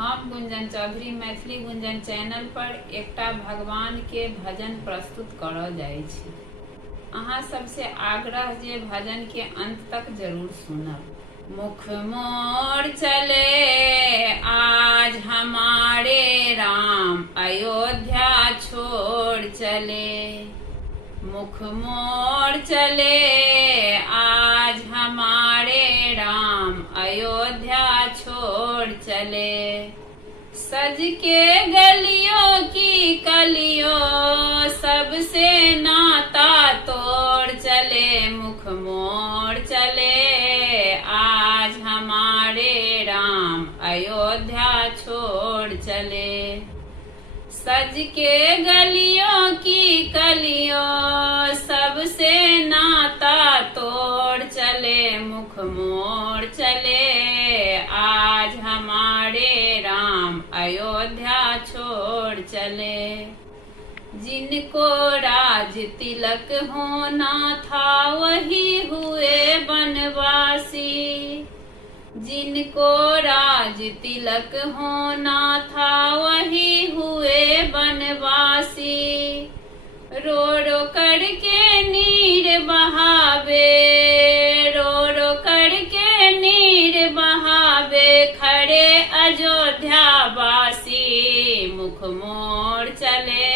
हम गुंजन चौधरी मैथिली गुंजन चैनल पर एकटा भगवान के भजन प्रस्तुत करऽ जाइ छी। अहाँ सबसे आग्रह जे भजन के अंत तक जरूर सुनब। मुख मोड़ चले आज हमारे राम, अयोध्या छोड़ चले। मुख मोड़ चले आज हमारे राम, अयोध्या छोड़ चले। सज के गलियों की कलियों सबसे नाता तोड़ चले। मुख मोड़ चले आज हमारे राम, अयोध्या छोड़ चले। सज के गलियों की कलियों सबसे नाता तोड़ चले। मुख मोड़ चले आज हमारे राम, अयोध्या छोड़ चले। जिनको राज तिलक होना था वही हुए बनवासी। जिनको राज तिलक होना था वही हुए बनवासी। रो रो करके नीर बहावे, रो रो करके नीर बहावे खड़े अयोध्या वासी। मुख मोड़ चले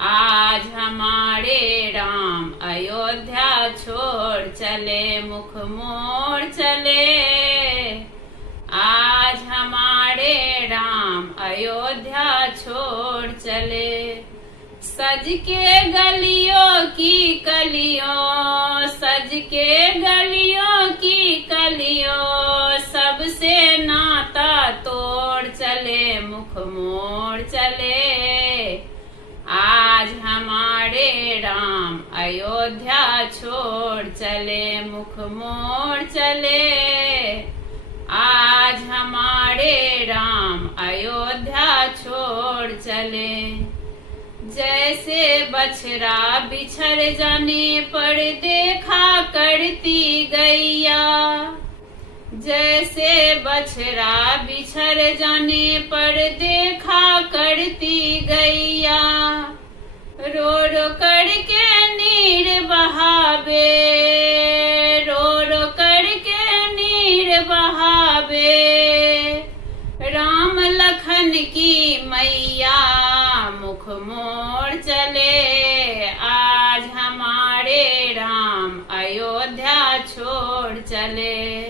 आज हमारे राम, अयोध्या छोड़ चले। मुख मोड़ चले आज हमारे राम, अयोध्या छोड़ चले। सज के गलियों की कलियों, सज के गलियों की कलियों सबसे नाता तोड़ चले। मुख मोड़ चले आज हमारे राम, अयोध्या छोड़ चले। मुख मोड़ चले आज हमारे राम, अयोध्या छोड़ चले। जैसे बछड़ा बिछड़ जाने पर देखा करती गैया, जैसे बछड़ा बिछड़ जाने पर देखा करती गैया। रो रो करके नीर बहावे, रो रो करके नीर बहावे राम लखन की मैया। मुख मोड़ चले आज हमारे राम, अयोध्या छोड़ चले।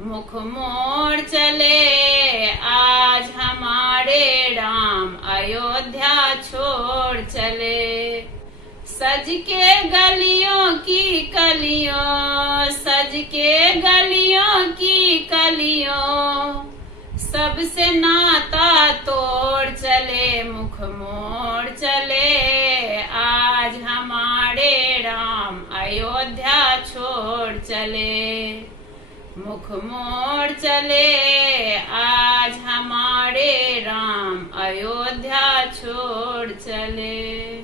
मुख मोड़ चले आज हमारे राम, अयोध्या छोड़ चले। सज के गलियों की कलियों, सज के गलियों की कलियों सबसे नाता तोड़ चले। मुख मोड़ चले आज हमारे राम, अयोध्या छोड़ चले। मुख मोड़ चले आज हमारे राम, अयोध्या छोड़ चले।